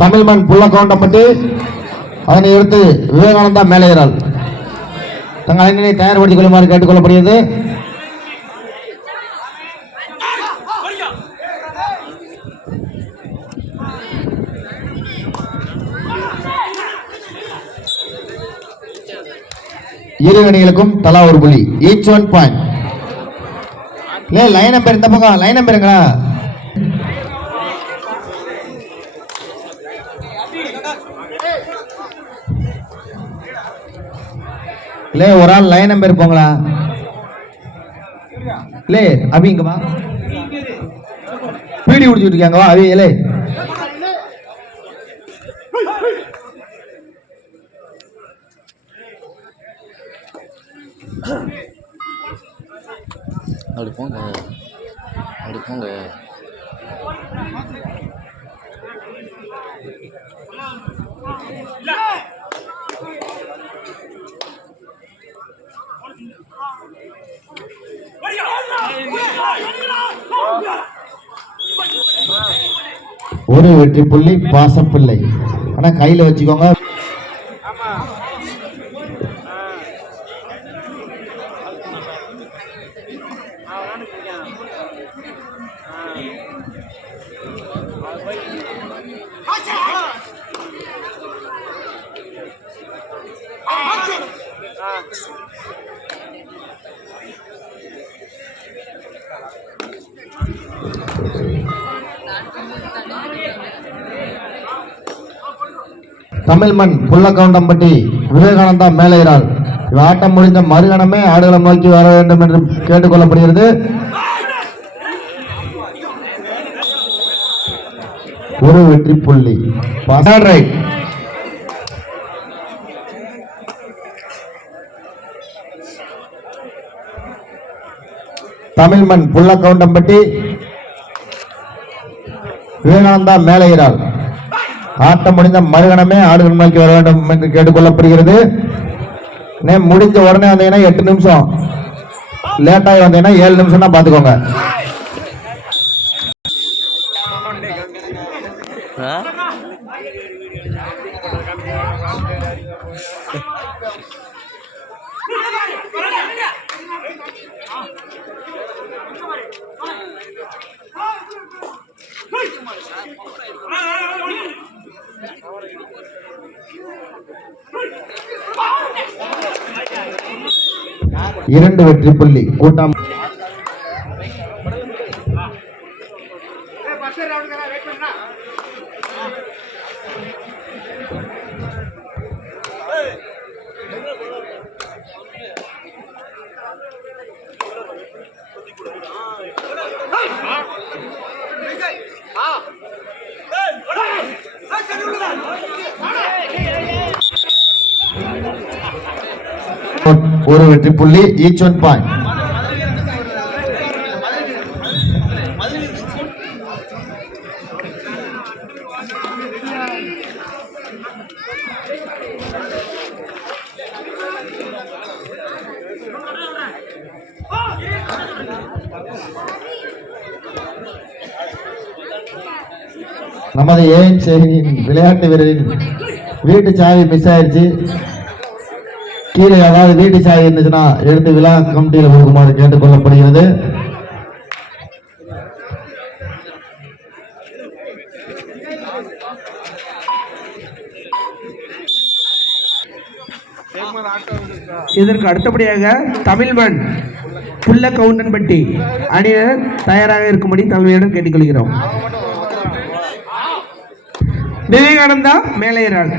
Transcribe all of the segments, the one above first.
தமிழ்மண் புள்ளக்கவுண்டம்பட்டி, அதனை எடுத்து விவேகானந்தா மேலையரால் தங்கள் அணியினை தயார்படுத்திக் கொள்ளுமாறு கேட்டுக் கொள்ளப்படுகிறது. இரு அணிகளுக்கும் தலா ஒரு புள்ளி. Each 1 point. லைன் நம்பர் இந்த பக்கம் லைன் நம்பருங்களா? இல்ல ஒரு ஆள் லைன் நம்பர் போங்களா? இல்ல அபி இங்க வா, பீடி குடிச்சுட்டு இருக்காங்க. வா அபி. இல்லை அப்படி போங்க, அப்படி போங்க. ஒரு வெற்றி புள்ளி பாசப்பிள்ளை. ஆனா கையில வச்சுக்கோங்க. தமிழ்மண் புள்ளக்கவுண்டம்பட்டி விவேகானந்தா மேலையரால் ஆட்டம் முடிந்த மறுகணமே ஆடுகளம் நோக்கி வர வேண்டும் என்று கேட்டுக் கொள்ளப்படுகிறது. ஒரு வெற்றி புள்ளி. தமிழ்மண் புள்ளக்கவுண்டம்பட்டி விவேகானந்தா மேலையரால் ஆட்டம் முடிந்த மறுகணமே ஆடுகள் நோக்கி வர வேண்டும் என்று கேட்டுக்கொள்ளப்படுகிறது. முடிஞ்ச உடனே வந்தீங்கன்னா 8 நிமிஷம், லேட்டாகி வந்தீங்கன்னா 7 நிமிஷம் தான் பார்த்துக்கோங்க. இரண்டு வெற்றி புள்ளி. கூட்டம் ஒரு வெற்றி புள்ளி. Each 1 point. நமது ஏஎம் சேரியின் விளையாட்டு வீரரின் வீட்டு சாவி மிஸ் ஆயிடுச்சு. கீழே ஏதாவது வீட்டு சாவி இருந்துச்சுன்னா எடுத்து விழா கமிட்டியில் கொடுக்குமாறு கேட்டுக் கொள்ளப்படுகிறது. இதற்கு அடுத்தபடியாக தமிழ்மண் புள்ளக்கவுண்டன்பட்டி அணியினர் தயாராக இருக்கும்படி தலைமையிடம் கேட்டுக்கொள்கிறோம். விவேகானந்தா மேலையரால்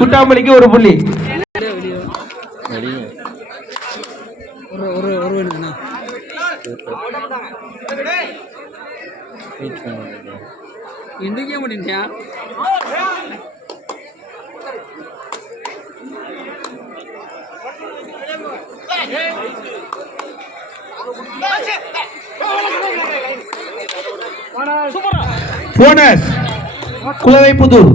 குட்டாம்பளிக்கு ஒரு புள்ளி. இன்றைக்கே முடிஞ்சா போனஸ் குலவை புதூர்.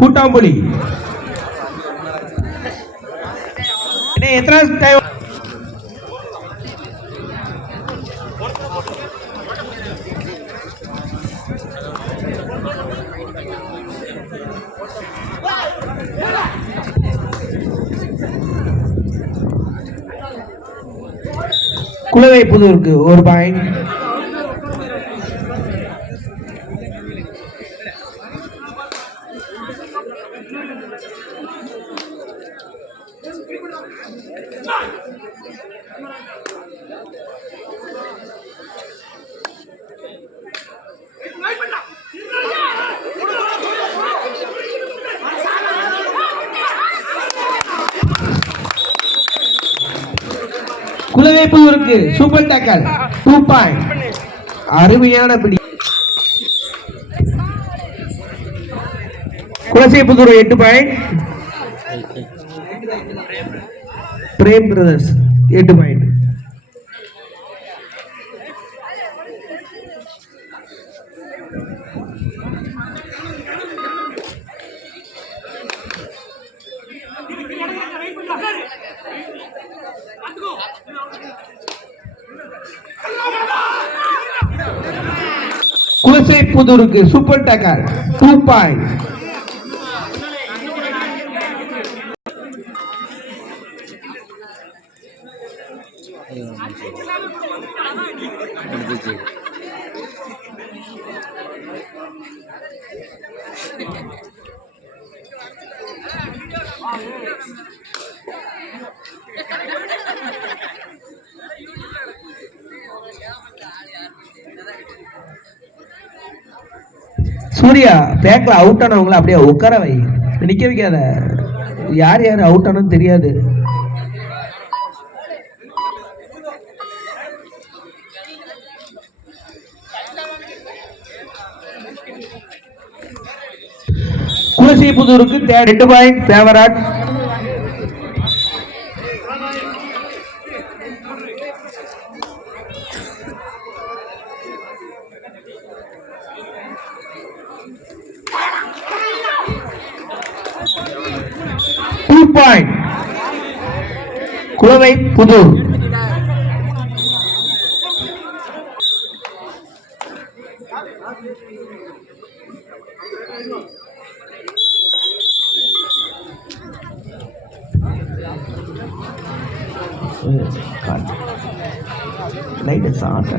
கூட்டாம்புலி. எத்தனை டைம்? குலவை புதூருக்கு ஒரு பாயிண்ட். குலவை புதூருக்கு சூப்பர் டேக்கல் 2 பாயிண்ட். அருமையான பிடி. Kulasai Pudur 8 point. Prem brothers 8 point. குலசை புதூருக்கு சூப்பர் டேக்கர் 2 பாயிண்ட். சூர்யா பேக்ல அவுட் ஆனவங்கள அப்படியே உட்கார வை, நிக்க வைக்காத. யார் யார் அவுட் ஆனன்னு தெரியாது. குலசை புதூருக்கு 2 பாயிண்ட் தேவராட். பாயிண்ட் குலவை புதூர். லைட் சாட்ட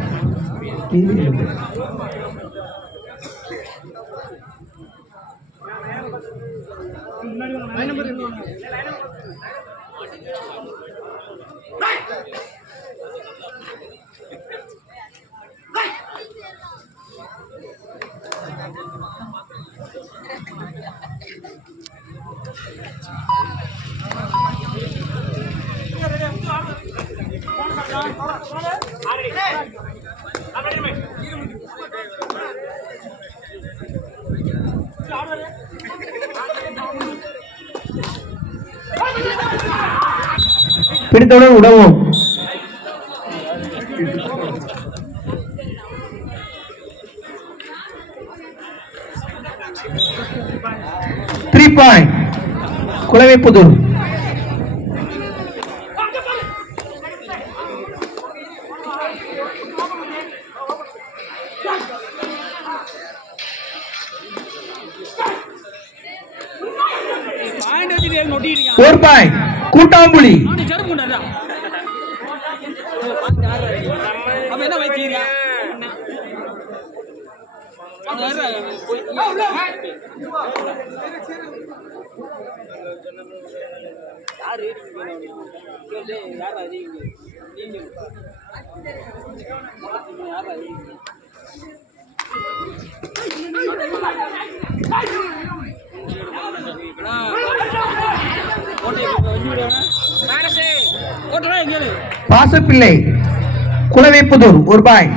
பிடித்தவுடன் உடவும். பாயிண்ட் குலவை புதூர். கூட்டாம்புலி. பாசப்பிள்ளை குளவைப்புதூர் ஒரு பாய்.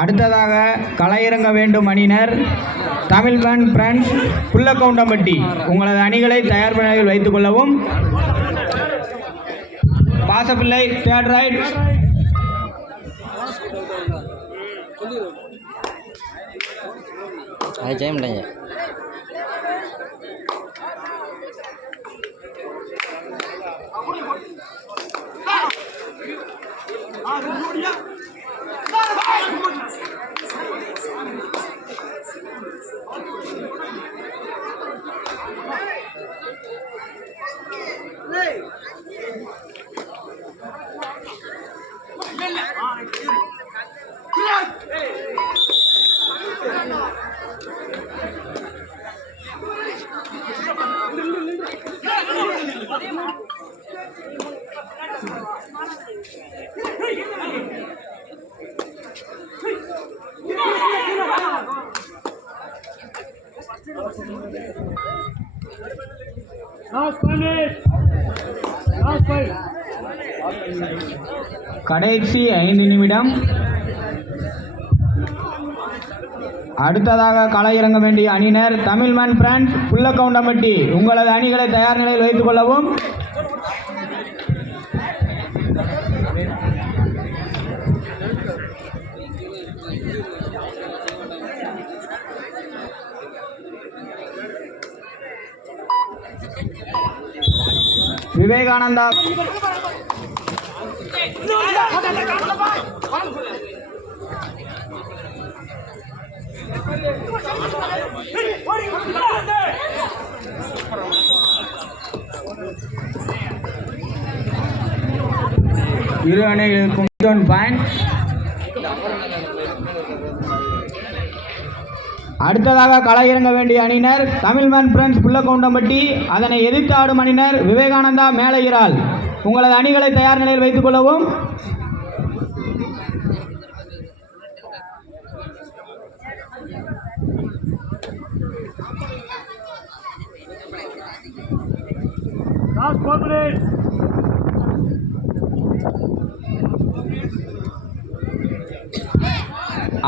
அடுத்ததாக களயிறங்க வேண்டும் அணியினர் தமிழ்மன் பிரான்ஸ் புல்லக்கவுண்டம்பட்டி. உங்களது அணிகளை தயார் நிலையில் வைத்துக் கொள்ளவும். பாசப்பிள்ளை தேர்ட் ரைட். அது ஜெயம் இல்லைங்க. கடைசி 5 நிமிடம். அடுத்ததாக களயிறங்க வேண்டிய அணியினர் தமிழ்மன் பிரான்ஸ் புல்லக்கவுண்டம்பட்டி. உங்களது அணிகளை தயார் நிலையில் வைத்துக் கொள்ளவும். விவேகானந்தா இரு அணிகளுக்கும் பாயிண்ட். அடுத்ததாக களயிறங்க வேண்டிய அணியினர் தமிழ்மன் பிரான்ஸ் புல்லக்கவுண்டம்பட்டி. அதனை எதிர்த்து ஆடும் அணியினர் விவேகானந்தா மேலையிறால். உங்களது அணிகளை தயார் நிலையில் வைத்துக் கொள்ளவும்.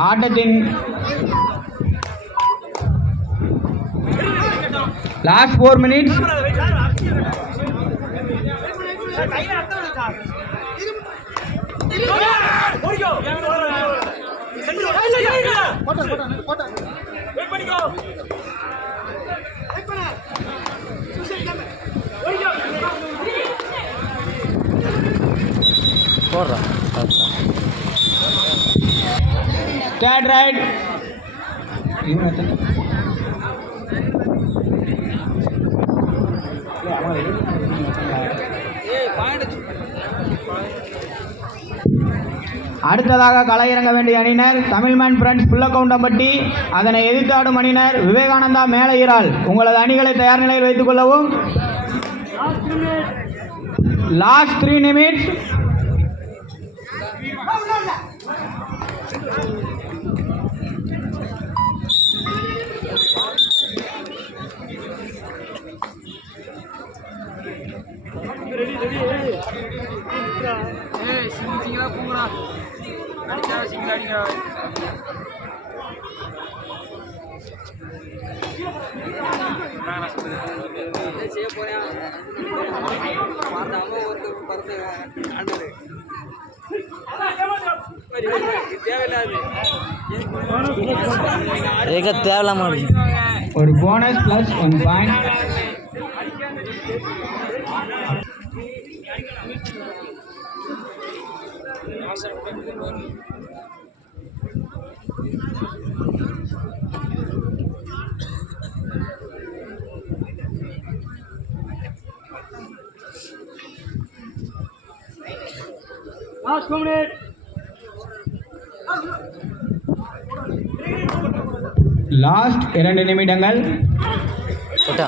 ஆட்டத்தின் லாஸ்ட் 4 minutes. Third right. அடுத்ததாக களயிறங்க வேண்டிய அணியினர் தமிழ்மன் பிரான்ஸ் புல்லக்கவுண்டம்பட்டி. அதனை எதிர்த்து ஆடும் அணியினர் விவேகானந்தா மேலையிறால். உங்களது அணிகளை தயார் நிலையில் வைத்துக் கொள்ளவும். Last 3 minutes. தேவையில்லாம ஒரு போனஸ் ப்ளஸ் 1 பாயிண்ட். லாஸ்ட் 2 நிமிடங்கள். போட்டா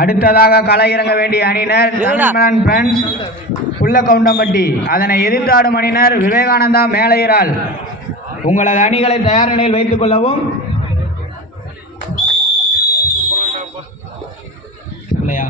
அடுத்ததாக களை இறங்க வேண்டிய அணியினர் தமிழ்மன் ஃப்ரெண்ட்ஸ் புல்லக்கவுண்டம்பட்டி. அதனை எதிர்த்தாடும் அணியினர் விவேகானந்தா மேலையரால். உங்களது அணிகளை தயார் நிலையில் வைத்துக் கொள்ளவும். இல்லையா?